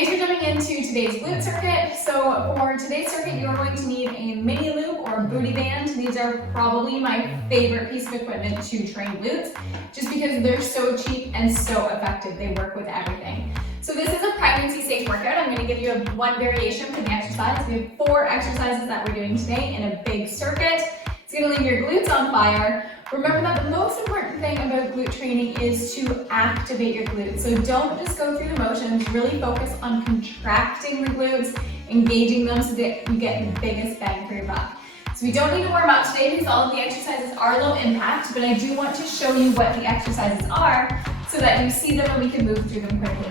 Thanks for jumping into today's glute circuit. So for today's circuit, you're going to need a mini loop or a booty band. These are probably my favorite piece of equipment to train glutes, just because they're so cheap and so effective. They work with everything. So this is a pregnancy safe workout. I'm going to give you one variation for the exercise. We have 4 exercises that we're doing today in a big circuit. It's going to leave your glutes on fire. Remember that the most important thing about glute training is to activate your glutes. So don't just go through the motions, really focus on contracting the glutes, engaging them so that you get the biggest bang for your buck. So we don't need to warm up today because all of the exercises are low impact, but I do want to show you what the exercises are so that you see them and we can move through them quickly.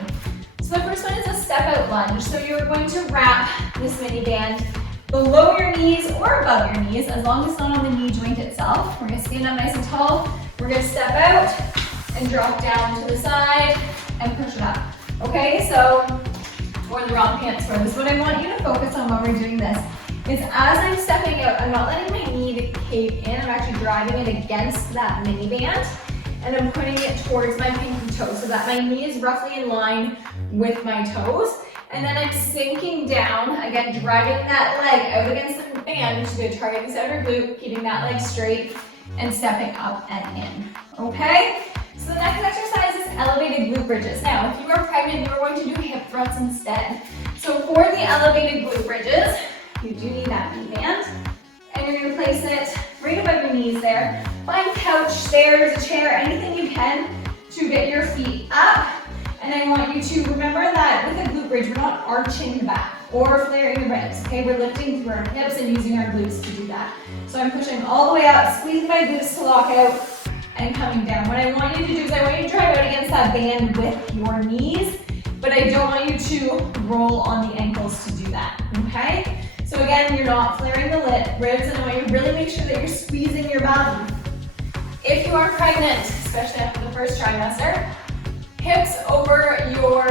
So the first one is a step out lunge. So you're going to wrap this mini band below your knees or above your knees, as long as it's not on the knee joint itself. We're going to stand up nice and tall. We're going to step out and drop down to the side and push it up. Okay, so we're in the wrong pants for this. What I want you to focus on while we're doing this is as I'm stepping out, I'm not letting my knee cave in. I'm actually driving it against that mini band and I'm putting it towards my pinky toe so that my knee is roughly in line with my toes. And then I'm sinking down, again, driving that leg out against the band, which is going to target this outer glute, keeping that leg straight, and stepping up and in. Okay? So the next exercise is elevated glute bridges. Now, if you are pregnant, you are going to do hip thrusts instead. So for the elevated glute bridges, you do need that knee band, and you're going to place it right above your knees there. Find couch, stairs, a chair, anything you can to get your feet up. And I want you to remember that with a glute bridge, we're not arching the back or flaring the ribs, okay? We're lifting through our hips and using our glutes to do that. So I'm pushing all the way up, squeezing my glutes to lock out, and coming down. What I want you to do is I want you to drive out against that band with your knees, but I don't want you to roll on the ankles to do that, okay? So again, you're not flaring the ribs, and I want you to really make sure that you're squeezing your bottom. If you are pregnant, especially after the first trimester, hips over your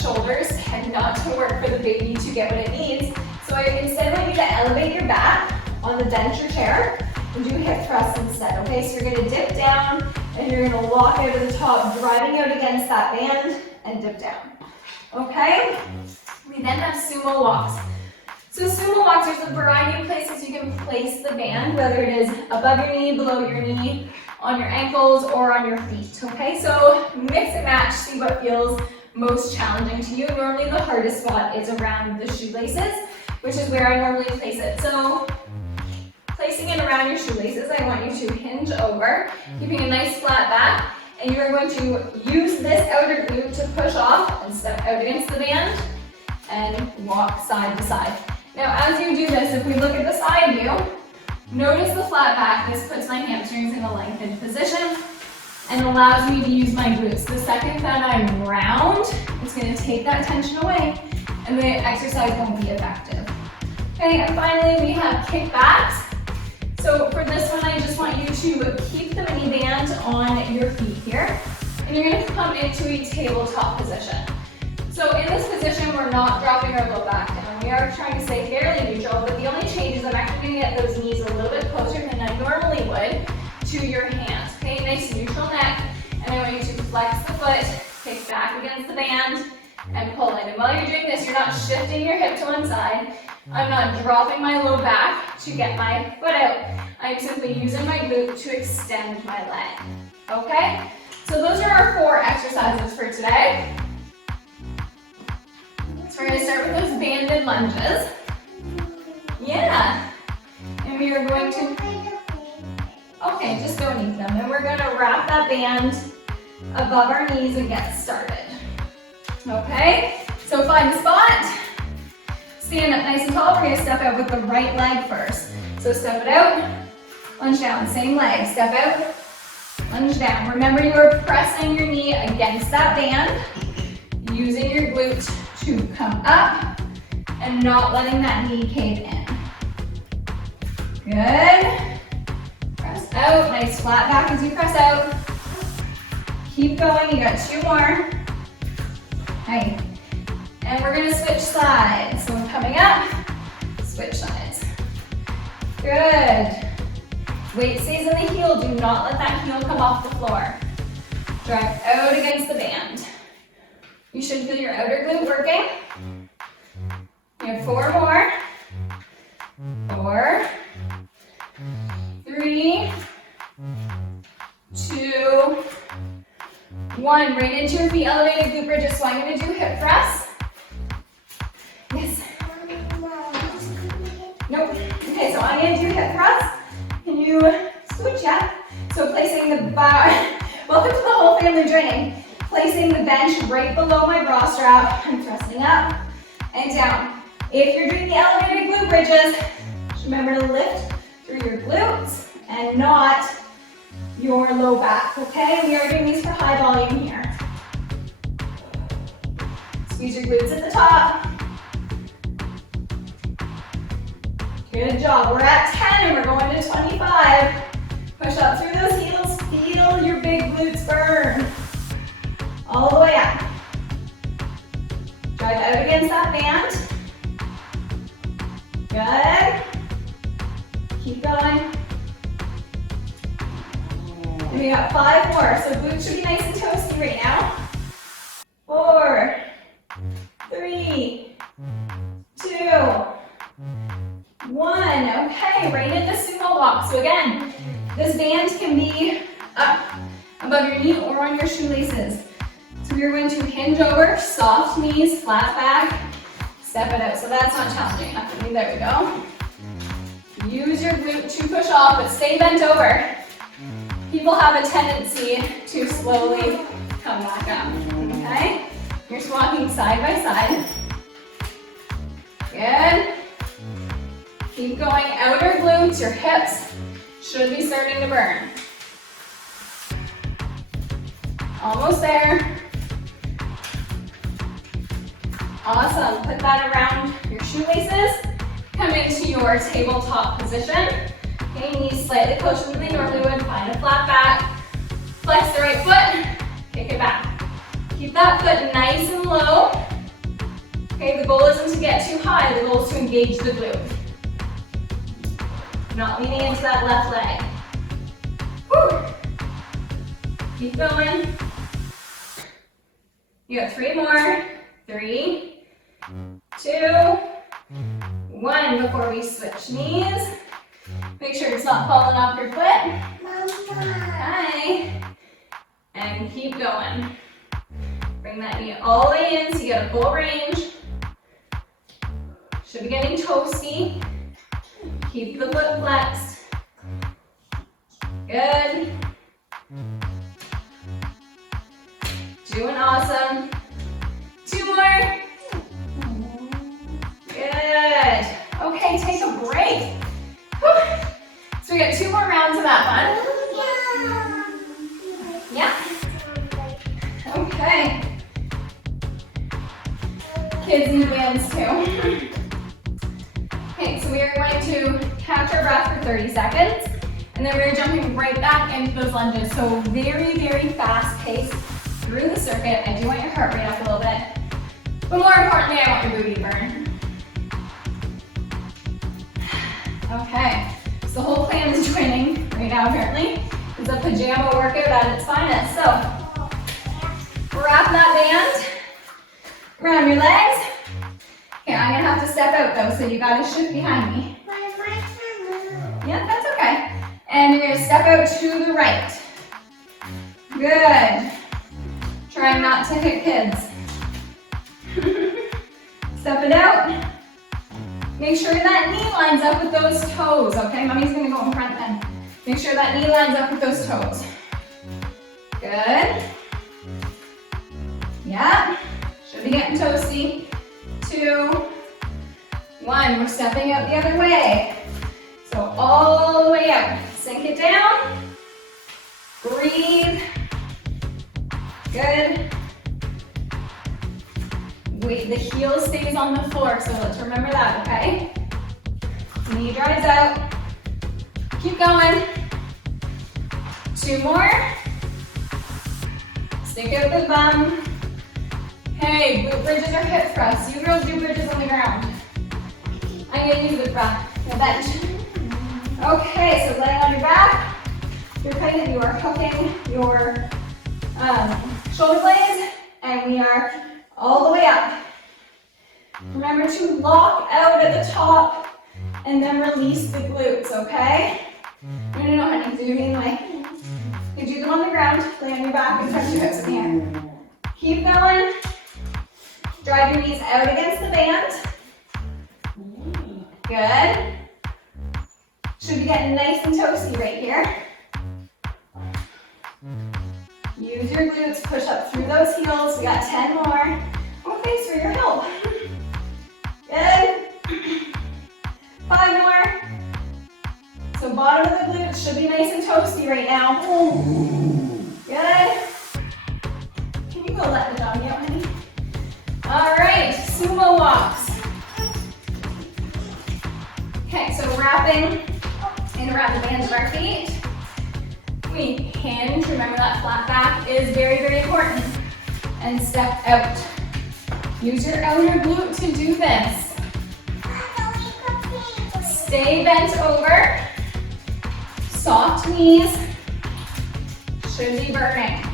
shoulders tend not to work for the baby to get what it needs. So I instead want you to elevate your back on the denture chair and do hip thrusts instead, okay? So you're gonna dip down and you're gonna lock out of the top, driving out against that band and dip down, okay? We then have sumo walks. So sumo walks, there's a variety of places you can place the band, whether it is above your knee, below your knee, on your ankles, or on your feet, okay? So mix and match, see what feels most challenging to you. Normally the hardest spot is around the shoelaces, which is where I normally place it. So placing it around your shoelaces, I want you to hinge over, keeping a nice flat back, and you're going to use this outer glute to push off and step out against the band and walk side to side. Now as you do this, if we look at the side view, notice the flat back. This puts my hamstrings in a lengthened position and allows me to use my glutes. The second that I'm round, it's going to take that tension away and the exercise won't be effective. Okay, and finally we have kickbacks. So for this one, I just want you to keep the mini band on your feet here, and you're going to come into a tabletop position. So in this position, we're not dropping our low back down. We are trying to stay fairly neutral, but the only change is I'm actually going to get those knees a little bit closer than I normally would to your hands. Okay, nice neutral neck, and I want you to flex the foot, kick back against the band, and pull in. And while you're doing this, you're not shifting your hip to one side. I'm not dropping my low back to get my foot out. I'm simply using my glute to extend my leg. Okay? So those are our 4 exercises for today. So we're going to start with those banded lunges. Yeah. And we are going to, okay, just go underneath them. And we're going to wrap that band above our knees and get started. Okay? So find the spot. Stand up nice and tall. We're going to step out with the right leg first. So step it out, lunge down, same leg. Step out, lunge down. Remember you are pressing your knee against that band, using your glute to come up and not letting that knee cave in. Good. Press out, nice flat back as you press out. Keep going, you got 2 more. Okay. And we're gonna switch sides. So coming up, switch sides. Good. Weight stays in the heel. Do not let that heel come off the floor. Drive out against the band. You should feel your outer glute working. 4 more. 4, 3, 2, 1. Bring into your feet, elevated glute bridges. So I'm going to do hip thrusts. Yes. Nope. Okay, so I'm going to do hip thrusts. Can you switch up? So placing the welcome to the whole family training. Placing the bench right below my bra strap. I'm thrusting up and down. If you're doing the elevated glute bridges, just remember to lift through your glutes and not your low back, okay? We are doing these for high volume here. Squeeze your glutes at the top. Good job. We're at 10 and we're going to 25. Push up through those heels. Feel your big glutes burn. All the way up. Drive out against that band. Good. Keep going. And we got 5 more. So glutes should be nice and toasty right now. 4, 3, 2, 1. Okay, right into Sumo Walks. So again, this band can be up above your knee or on your shoelaces. So we're going to hinge over, soft knees, flat back, step it out. So that's not challenging enough for me. There we go. Use your glute to push off, but stay bent over. People have a tendency to slowly come back up, okay? You're just walking side by side. Good. Keep going, outer glutes, your hips should be starting to burn. Almost there. Awesome, put that around your shoelaces. Come into your tabletop position. Okay, knees slightly closer than they normally would. Find a flat back. Flex the right foot, kick it back. Keep that foot nice and low. Okay, the goal isn't to get too high, the goal is to engage the glute. Not leaning into that left leg. Woo. Keep going. You got 3 more. 3, 2, 1. Before we switch knees, make sure it's not falling off your foot. Okay. And keep going. Bring that knee all the way in so you get a full range. Should be getting toasty. Keep the foot flexed. Good. Doing awesome. 2 more. Good. Okay, take a break. Whew. So we got 2 more rounds of that one. Yeah. Okay. Kids need bands too. Okay, so we are going to catch our breath for 30 seconds, and then we're jumping right back into those lunges. So very, very fast pace through the circuit. I do want your heart rate up a little bit, but more importantly, I want your booty to burn. Okay, so the whole plan is training right now apparently. It's a pajama workout at its finest. So wrap that band around your legs. Okay, I'm gonna have to step out though, so you gotta shift behind me. Yeah, that's okay. And you're gonna step out to the right. Good. Trying not to hit kids. Step it out. Make sure that knee lines up with those toes, okay? Mommy's gonna go in front then. Make sure that knee lines up with those toes. Good. Yeah. Should be getting toasty. 2, 1. We're stepping out the other way. So all the way out. Sink it down. Breathe. Good. Wait, the heel stays on the floor, so let's remember that, okay? Knee drives out. Keep going. 2 more. Stick out the bum. Hey, glute bridges or hip thrusts. You girls do bridges on the ground. I'm gonna use the bench. Okay, so laying on your back. You are hooking your shoulder blades, and we are all the way up. Remember Remember to lock out at the top and then release the glutes, okay? No, honey, do you mean like, you do them on the ground, lay on your back and touch your hips in the air. Keep going. Drive your knees out against the band. Good. Should be getting nice and toasty right here. Use your glutes, push up through those heels. We got 10 more. Oh, thanks for your help. Good. 5 more. So bottom of the glutes should be nice and toasty right now. Good. Can you go let the doggy out, honey? All right, sumo walks. Okay, so wrapping in around the bands of our feet. We hinge, remember that flat back is very, very important. And step out. Use your outer glute to do this. Stay bent over. Soft knees. Should be burning.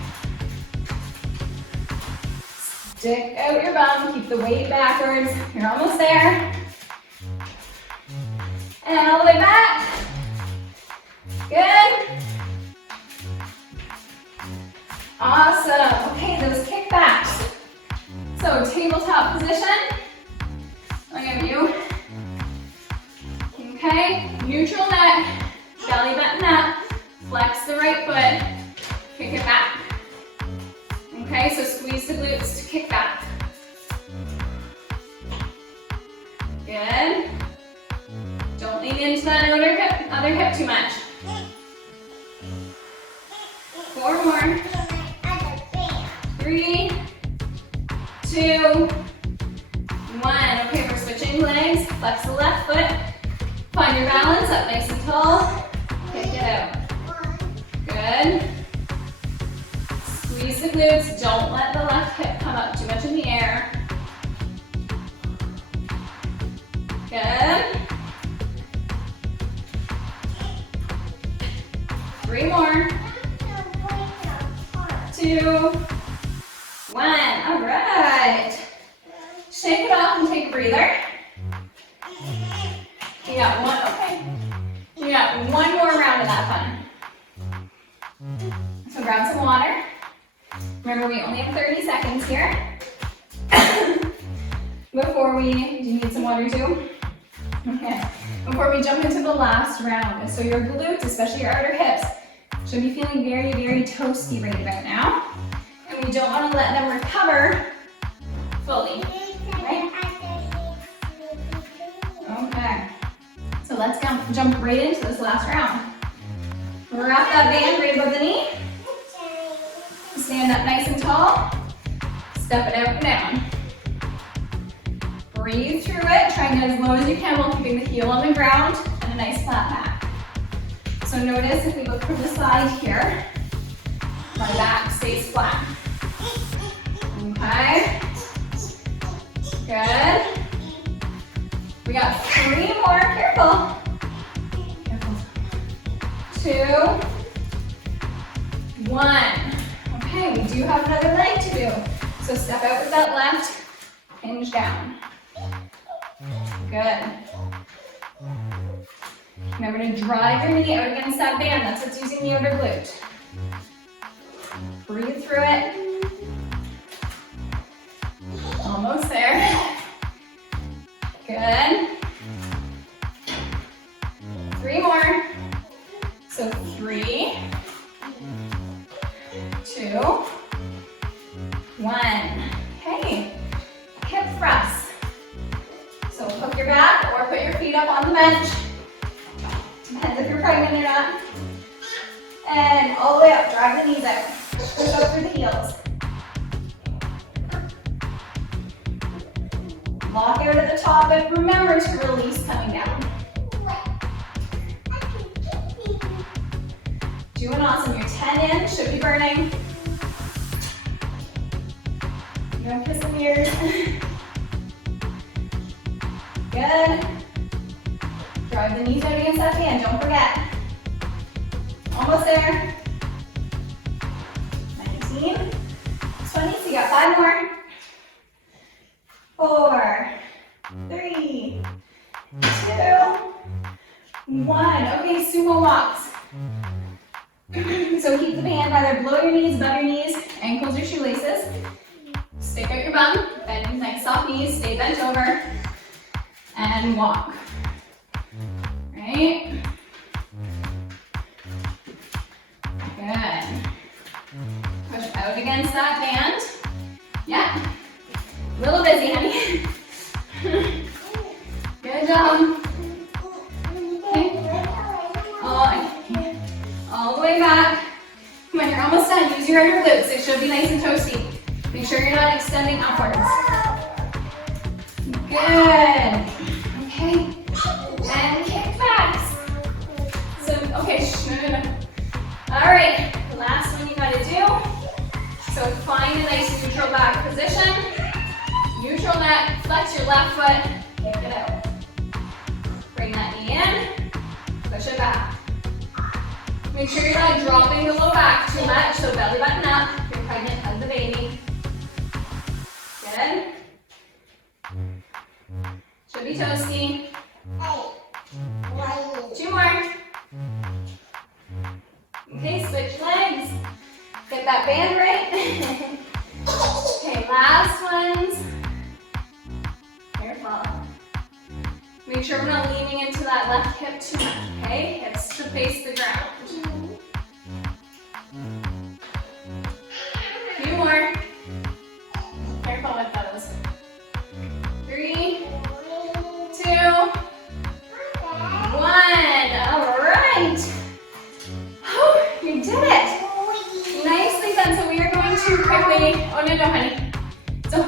Stick out your bum, keep the weight backwards. You're almost there. And all the way back. Good. Awesome. Okay, those kickbacks. So tabletop position. I'll give you. Okay, neutral neck, belly button up, flex the right foot, kick it back. Okay, so squeeze the glutes to kick back. Good. Don't lean into that other hip too much. 4 more. 3, 2, 1. Okay, we're switching legs. Flex the left foot. Find your balance up nice and tall. Kick it out. Good. Squeeze the glutes. Don't let the left hip come up too much in the air. Good. 3 more. 2, 1. All right. Shake it off and take a breather. We got one, okay. We got one more round of that fun. So grab some water. Remember, we only have 30 seconds here. Before we, do you need some water too? Okay. Before we jump into the last round. So your glutes, especially your outer hips, should be feeling very, very toasty right about now. And we don't want to let them recover fully. Right? Okay. So let's jump right into this last round. Wrap that band right above the knee. Stand up nice and tall. Step it out and down. Breathe through it. Try and get as low as you can while keeping the heel on the ground and a nice flat back. So notice if we look from the side here, my back stays flat. Okay. Good. We got 3 more. Careful. 2, 1. Okay, we do have another leg to do. So step out with that left, hinge down. Good. Remember to drive your knee out against that band. That's what's using the outer glute. Breathe through it. Almost there. Good. 3 more. So 3, 2, 1. Okay. Hip thrust. So hook your back or put your feet up on the bench. Depends if you're pregnant or not. And all the way up. Drive the knees out. Push up through the heels. Lock out at the top, but remember to release coming down. Doing awesome. You're 10 in, should be burning. You're gonna kiss some ears. Good. Drive the knees out against that band, don't forget. Almost there. 19, 20, so you got 5 more. 4, Okay, Sumo Walks. So keep the band either below your knees, above your knees, ankles or shoelaces. Stick out your bum, bend your nice soft knees, stay bent over, and walk. Right? Good. Push out against that band. Yeah. A little busy, honey. Good job. Okay. All the way back. Come on, you're almost done. Use your outer glutes. It should be nice and toasty. Make sure you're not extending upwards. Good. Okay. And kickbacks. So, okay, no. All right, the last one you gotta do. So find a nice neutral back position. Neutral neck, flex your left foot, kick it out. Bring that knee in, push it back. Make sure you're not dropping the low back too much, so belly button up. You're pregnant, hug the baby. Good. Should be toasty. 2 more. Okay, switch legs. Get that band right. Okay, last ones. Careful. Make sure we're not leaning into that left hip too much, okay? Hips to face the ground. A few more. Careful with those. 3, 2, 1. All right. You did it. Nicely done. So we are going to quickly, oh no, honey. So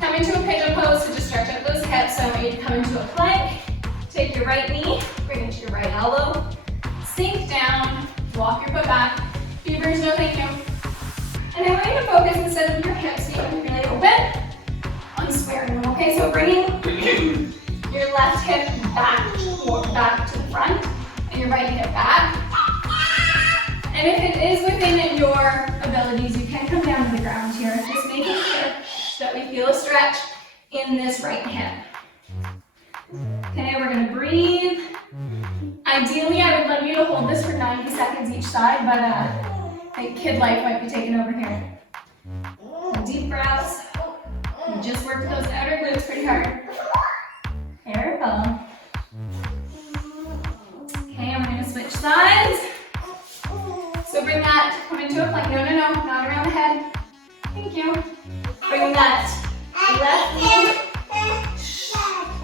come into a pigeon pose, so just stretch out those hips. So I want you to come into a plank. Take your right knee, bring it to your right elbow. Sink down, walk your foot back. Fevers, no thank you. And I want you to focus instead of your hips being really open on squaring them. Okay, so bringing your left hip back to the front and your right hip back. And if it is within your abilities, you can come down to the ground here. Just making sure that we feel a stretch in this right hip. Okay, we're gonna breathe. Ideally, I would love you to hold this for 90 seconds each side, but I think kid life might be taking over here. Deep breaths. You just worked those outer glutes pretty hard. Careful. Okay, and we're gonna switch sides. So bring that, come into a plank. No, not around the head. Thank you. Bring that left knee,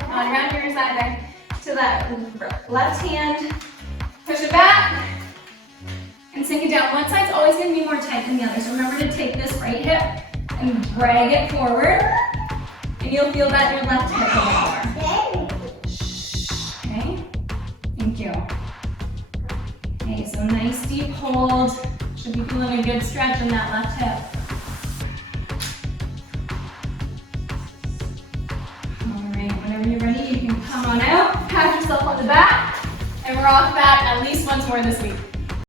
not around yours either, to that left hand. Push it back and sink it down. One side's always going to be more tight than the other. So remember to take this right hip and drag it forward, and you'll feel that in your left hip a little more. Okay, thank you. Okay, so nice deep hold. Should be feeling a good stretch in that left hip. All right, whenever you're ready, you can come on out, pat yourself on the back, and rock that at least once more this week.